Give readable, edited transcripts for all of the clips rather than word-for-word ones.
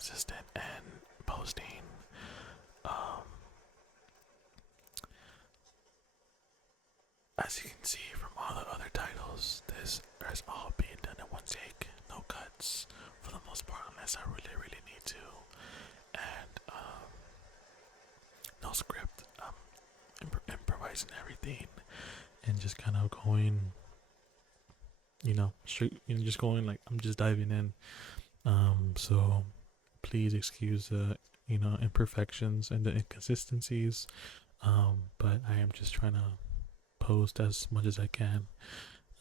consistent and posting. Um, as you can see from all the other titles, this is all being done in one take, no cuts for the most part, unless I really, really need to, and no script. I'm improvising everything and just kind of going, straight, just going like I'm just diving in. So please excuse the, imperfections and the inconsistencies. But I am just trying to post as much as I can.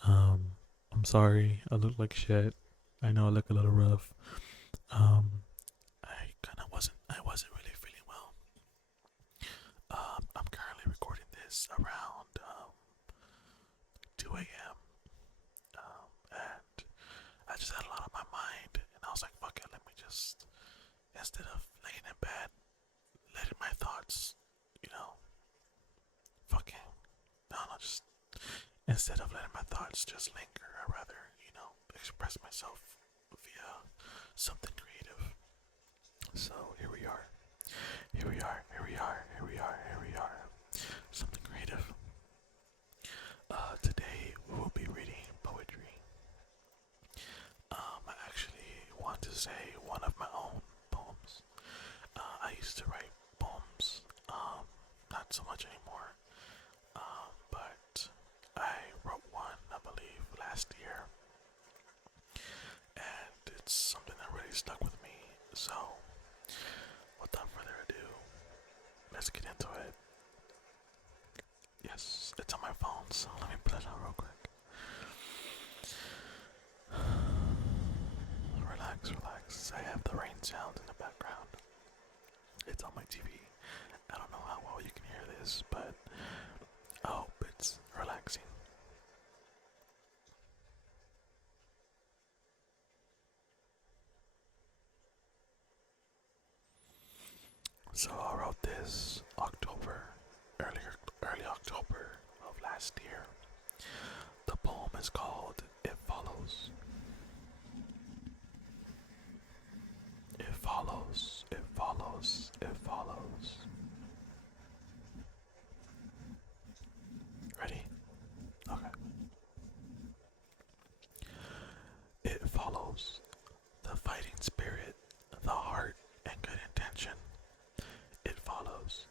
Um, I'm sorry, I look like shit. I know I look a little rough. Um, I wasn't really feeling well. I'm currently recording this around 2 a.m. And I just had a lot on my mind, and I was like, fuck it, let me just, instead of laying in bed, letting my thoughts, you know, fucking, no, no, just, instead of letting my thoughts just linger, I'd rather, express myself via something creative. So here we are. Here we are. Here we are. Here we are. Here we are. Something creative. Today we will be reading poetry. I actually want to say one of my own poems. I used to write poems, not so much anymore, but I wrote one, I believe, last year, and it's something that really stuck with me. So, without further ado, let's get into it. Yes, it's on my phone, so let me pull it out real quick. Relax, relax. I have the rain sound in the background. It's on my TV. I don't know how well you can hear this, but I hope it's relaxing. So I wrote this early October of last year. The poem is called It Follows. It follows, it follows, it follows. Ready? Okay. It follows the fighting spirit, the heart, and good intention. It follows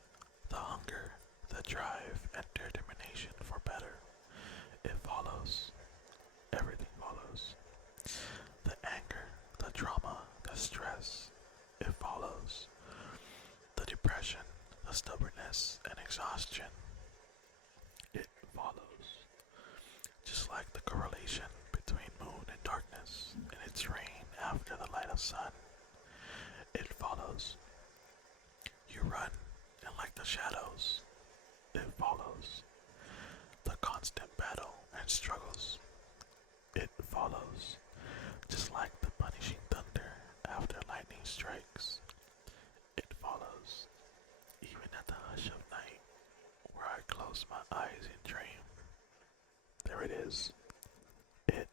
the hunger, the drive, and determination for better. It follows. Everything follows. The anger, the drama, the stress. It follows. The depression, the stubbornness, and exhaustion. It follows. Just like the correlation between moon and darkness and its rain after the light of sun. It follows. You run, and like the shadows, it follows. The constant battle and struggles, it follows. Just like the punishing thunder after lightning strikes, it follows. Even at the hush of night, where I close my eyes and dream, there it is. It.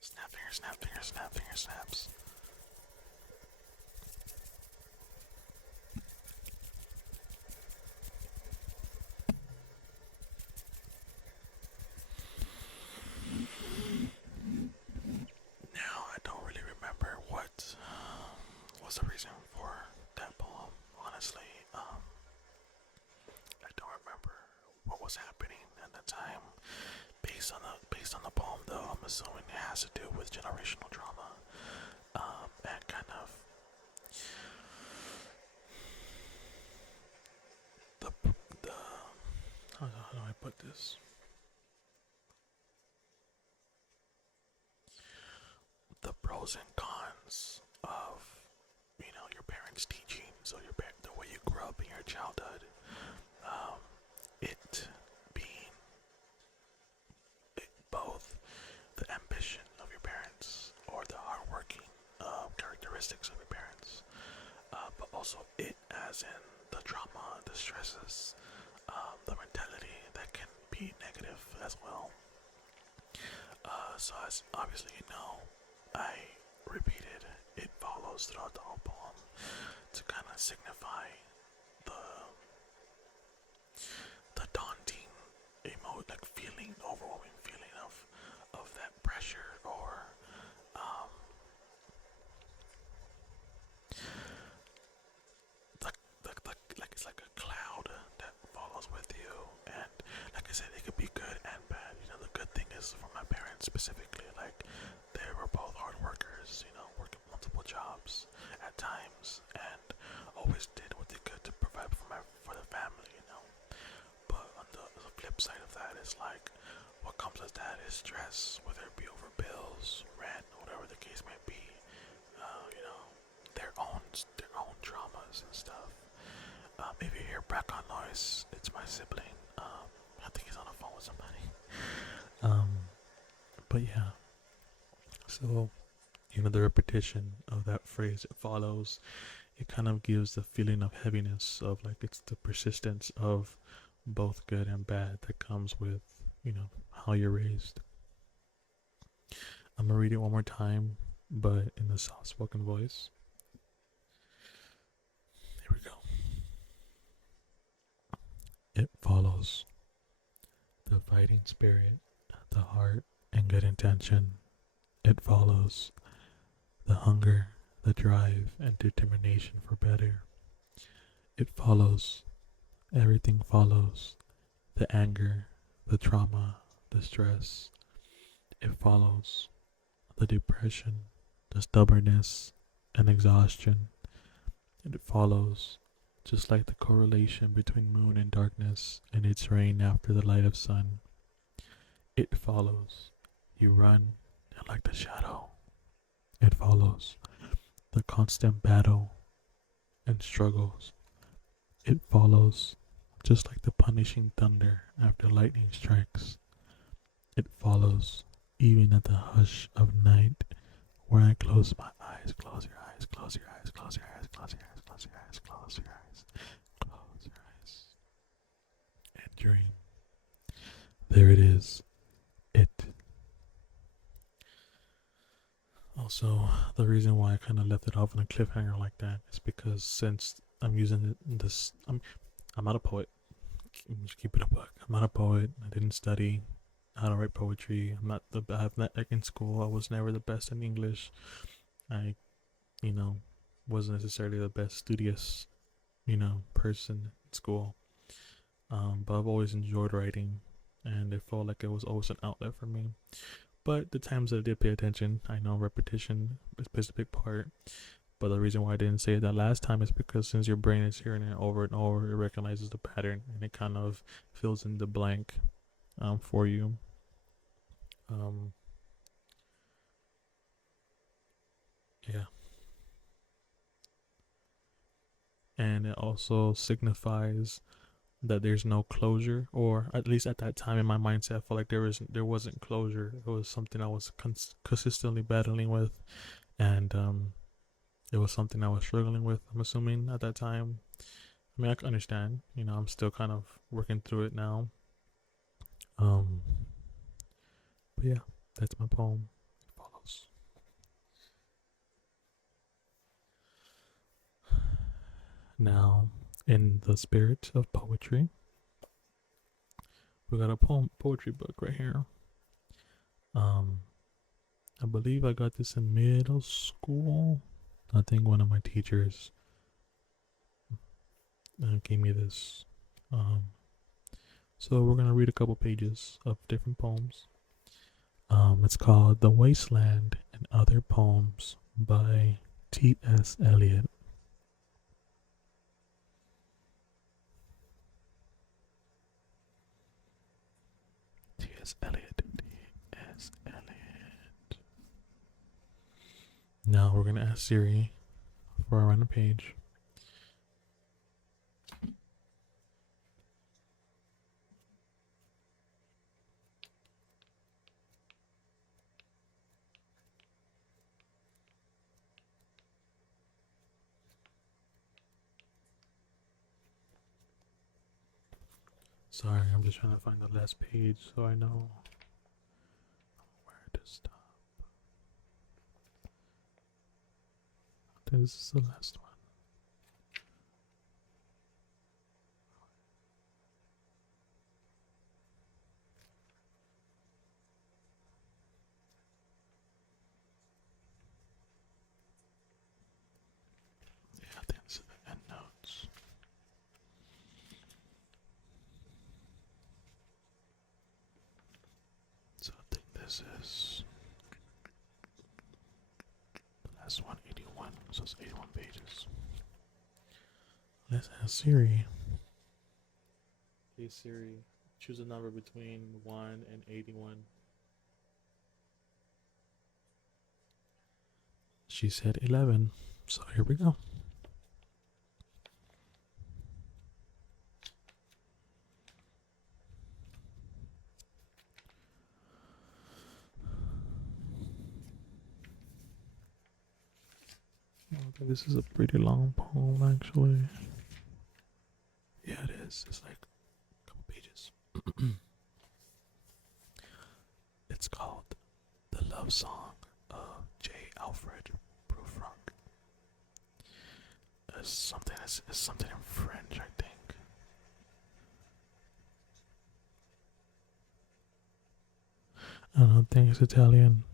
Snap, finger, snap, finger, snap, finger, snaps. Now, I don't really remember what was the reason for that poem, honestly. I don't remember what was happening at the time. Based on the poem, though, I'm assuming it has to do with generational trauma, and kind of the how do I put this? The pros and cons of your parents' teaching. So the way you grew up in your childhood, it being both the ambition of your parents or the hardworking characteristics of your parents, but also it as in the trauma, the stresses, the mentality that can be negative as well. So as obviously you know, I repeated "it follows" throughout the whole poem to kind of signify the daunting like feeling, overwhelming feeling of that pressure, or um, like it's like a cloud that follows with you. And like I said, it could be good and bad. You know, the good thing is for my parents specifically, like they were both hard workers. You know, working multiple jobs at times, and always did what they could to provide for the family. You know, but on the flip side of that is like what comes with that is stress, whether it be over bills, rent, whatever the case may be. You know, their own traumas and stuff. If you hear background noise, it's my sibling. I think he's on the phone with somebody. Um, but yeah. So the repetition of that phrase "it follows," it kind of gives the feeling of heaviness, of like it's the persistence of both good and bad that comes with how you're raised. I'm gonna read it one more time, but in a soft-spoken voice. Here we go. It follows the fighting spirit, the heart, and good intention. It follows the hunger, the drive, and determination for better. It follows, everything follows, the anger, the trauma, the stress. It follows the depression, the stubbornness, and exhaustion. And it follows, just like the correlation between moon and darkness and its rain after the light of sun. It follows, you run, and like the shadow. It follows the constant battle and struggles. It follows, just like the punishing thunder after lightning strikes. It follows, even at the hush of night, where I close my eyes. Close your eyes, close your eyes, close your eyes, close your eyes, close your eyes, close your eyes, close your eyes, and dream. There it is. It. Also, the reason why I kind of left it off on a cliffhanger like that is because since I'm using this, I'm not a poet. Just keep it a buck. I'm not a poet. I didn't study how to write poetry. I have not, like in school, I was never the best in English. I, you know, wasn't necessarily the best studious, person in school. But I've always enjoyed writing, and it felt like it was always an outlet for me. But the times that I did pay attention, I know repetition plays a big part. But the reason why I didn't say it that last time is because since your brain is hearing it over and over, it recognizes the pattern and it kind of fills in the blank for you. Um, yeah. And it also signifies that there's no closure, or at least at that time in my mindset, I felt like there wasn't closure. It was something I was consistently battling with, and it was something I was struggling with. I'm assuming at that time. I mean, I can understand. I'm still kind of working through it now. Um, but yeah, that's my poem. It follows. Now, in the spirit of poetry, we got a poetry book right here. Um, I believe I got this in middle school. I think one of my teachers gave me this. So we're gonna read a couple pages of different poems. It's called "The Wasteland and Other Poems" by T.S. Eliot. T.S. Eliot. T.S. Eliot. Now we're gonna ask Siri for a random page. Sorry, I'm just trying to find the last page so I know where to think this is the last one. Yeah, I think this is the end notes. So I think this is the last one, 81. So it's 81 pages. Let's ask Siri. Hey Siri, choose a number between 1 and 81. She said 11. So here we go. Okay, this is a pretty long poem, actually. Yeah, it is. It's like a couple pages. It's called The Love Song of J. Alfred Prufrock. It's something in French, I think. I don't think it's Italian.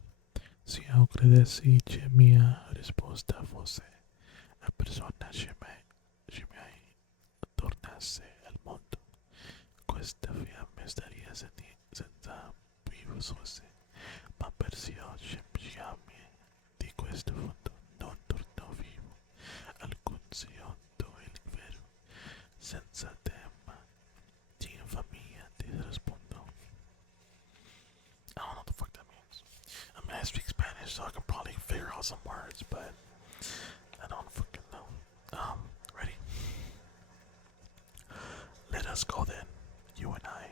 Se eu credesse minha risposta fosse a persona che mi tornasse al mondo. Questa via mi staria senza vivo fosse, ma persio scempiami di questo fondo non torno vivo. Alcun sionto il vero, senza tema di infamia ti rispondo. I don't know what the fuck that means. I mean, I speak Spanish, so I can probably figure out some words, but I don't fucking know. Ready? Let us go then, you and I,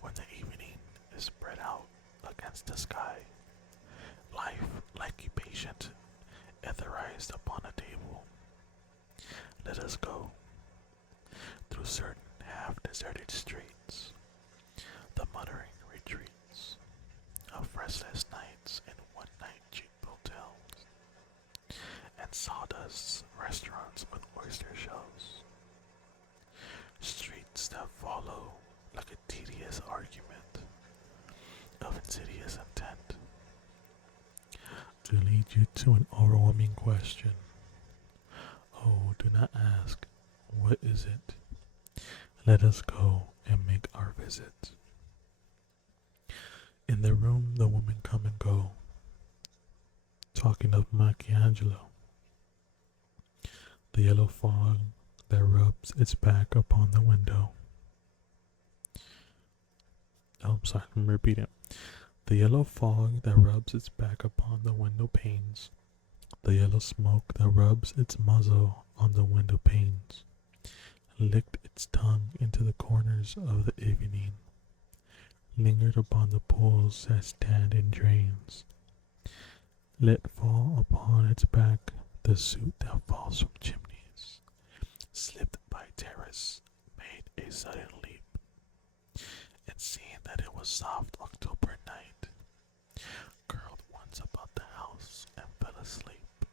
when the evening is spread out against the sky. Life, like a patient, etherized upon a table. Let us go through certain half-deserted streets, the muttering retreats of restless nights in one-night cheap hotels, and sawdust restaurants with oyster shells. Streets that follow like a tedious argument of insidious intent to lead you to an overwhelming question. Oh, do not ask, what is it? Let us go and make our visit. In the room the women come and go, talking of Michelangelo. The yellow fog that rubs its back upon the window. Oh, I'm sorry, let me repeat it. The yellow fog that rubs its back upon the window panes. The yellow smoke that rubs its muzzle on the window panes. Licked its tongue into the corners of the evening. Lingered upon the pools that stand in drains. Let fall upon its back the soot that falls from chimneys. Slipped by terrace, made a sudden leap, and seeing that it was soft October night, curled once about the house and fell asleep.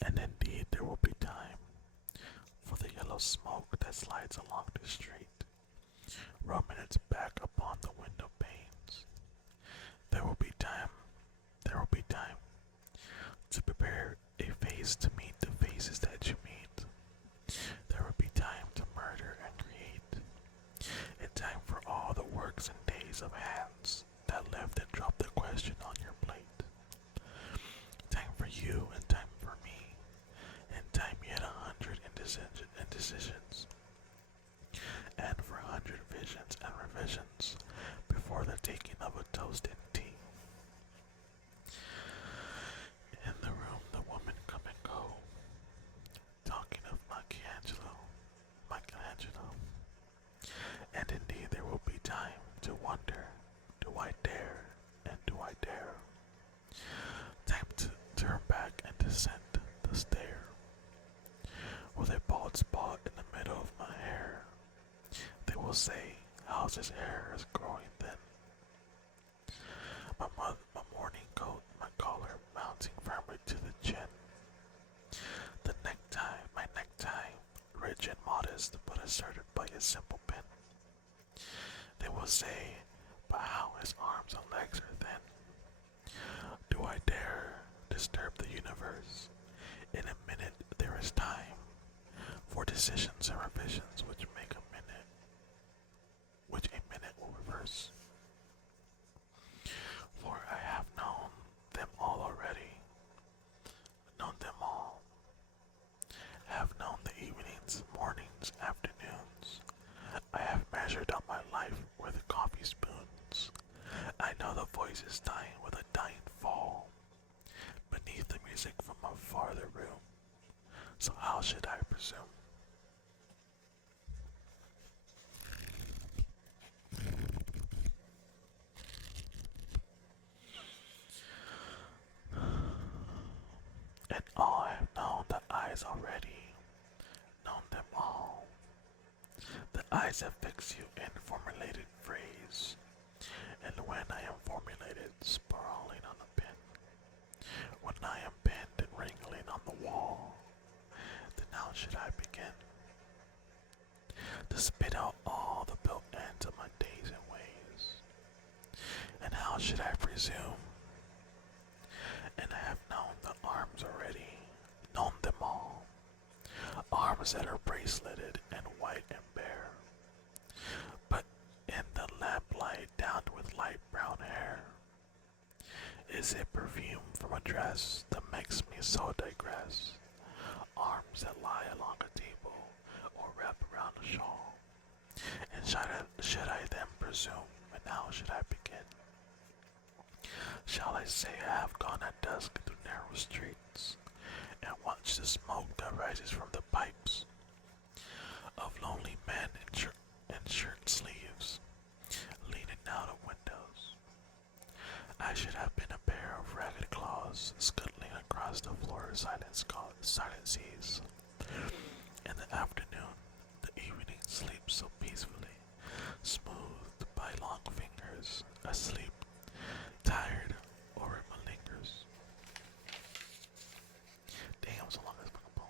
And indeed there will be time for the yellow smoke that slides along the street, rubbing its back upon the window panes. There will be time to prepare a face to meet the faces that you meet. There will be time to murder and create. A time for all the works and days of hands that left and dropped the question on your plate. Time for you and time for me, and time yet 100 indecisions, and for 100 visions and revisions before the taking of a toast in tea. In the room the women come and go, talking of Michelangelo. And indeed there will be time to wonder, do I dare, and do I dare? Time to turn back and descend the stair, with a bald spot in the middle of my hair. They will say, how's his hair is growing thin? My pointing firmly to the chin. My necktie, rich and modest, but asserted by a simple pin. They will say, but how his arms and legs are thin. Do I dare disturb the universe? In a minute there is time for decisions and revisions which a minute will reverse. For I have known them all already, known them all, have known the evenings, mornings, afternoons. I have measured out my life with coffee spoons. I know the voices dying with a dying fall beneath the music from a farther room. So how should I presume? And all I have known the eyes already, known them all. The eyes have fixed you in formulated phrase, and when I am formulated, sprawling on a pen, when I am pinned and wriggling on the wall, then how should I begin? To spit out all the built ends of my days and ways. And how should I presume? And I have known the arms already, known them all. Arms that are braceleted and white and bare, but in the lamplight downed with light brown hair. Is it perfume from a dress that makes me so digress? Arms that lie along a table or wrap around a shawl. And should I then presume, and how should I begin? Shall I say I have gone at dusk through narrow streets and watched the smoke that rises from the pipes of lonely men in shirt sleeves leaning out of windows? I should have been a pair of ragged claws scuttling across the floor of silent seas. In the afternoon, the evening sleeps so peacefully, smoothed by long fingers, asleep, tired, or it malingers. Damn, so long as fucking poem.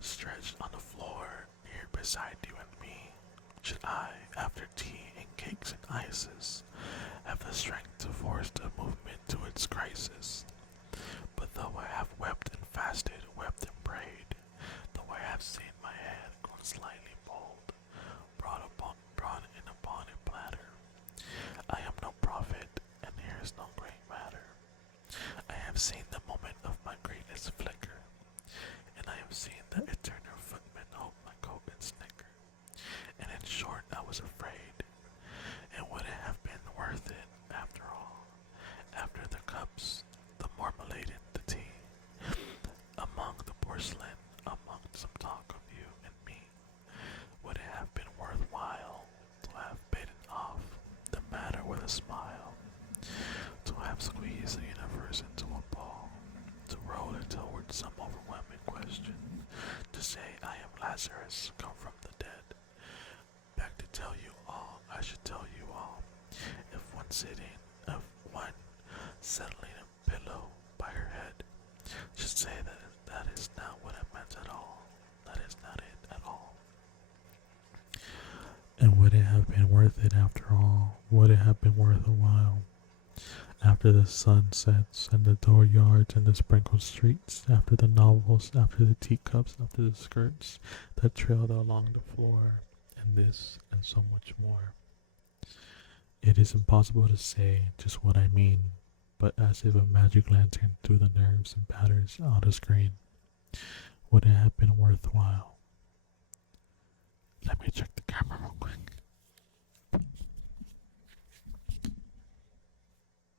Stretched on the floor, here beside you and me, should I, after tea and cakes and ices, have the strength to force the movement to its crisis? But though I have wept and fasted, wept and prayed, though I have seen my head grown slightly bald, brought in upon a platter, I am no prophet, and here is no great matter. I have seen the moment of my greatness flicker, and I have seen the eternal footman hold my coat and snicker. And in short, I was afraid, and would it have been worth it after all? After the cups, the marmalade and the tea, among the porcelain, among some talk of you and me, would it have been worthwhile to have bitten off the matter with a smile, to have squeezed the universe into a ball, to roll it towards some overwhelming question, to say I am Lazarus come from the dead, back to tell you all I should tell you all, if one sitting, if one settling a pillow by her head, should say that is not what I meant at all, that is not it at all. And would it have been worth it after all? Would it have been worth a while? After the sun sets and the dooryards and the sprinkled streets, after the novels, after the teacups, after the skirts that trailed along the floor, and this and so much more. It is impossible to say just what I mean, but as if a magic lantern through the nerves and patterns on the screen, would it have been worthwhile? Let me check the camera real quick.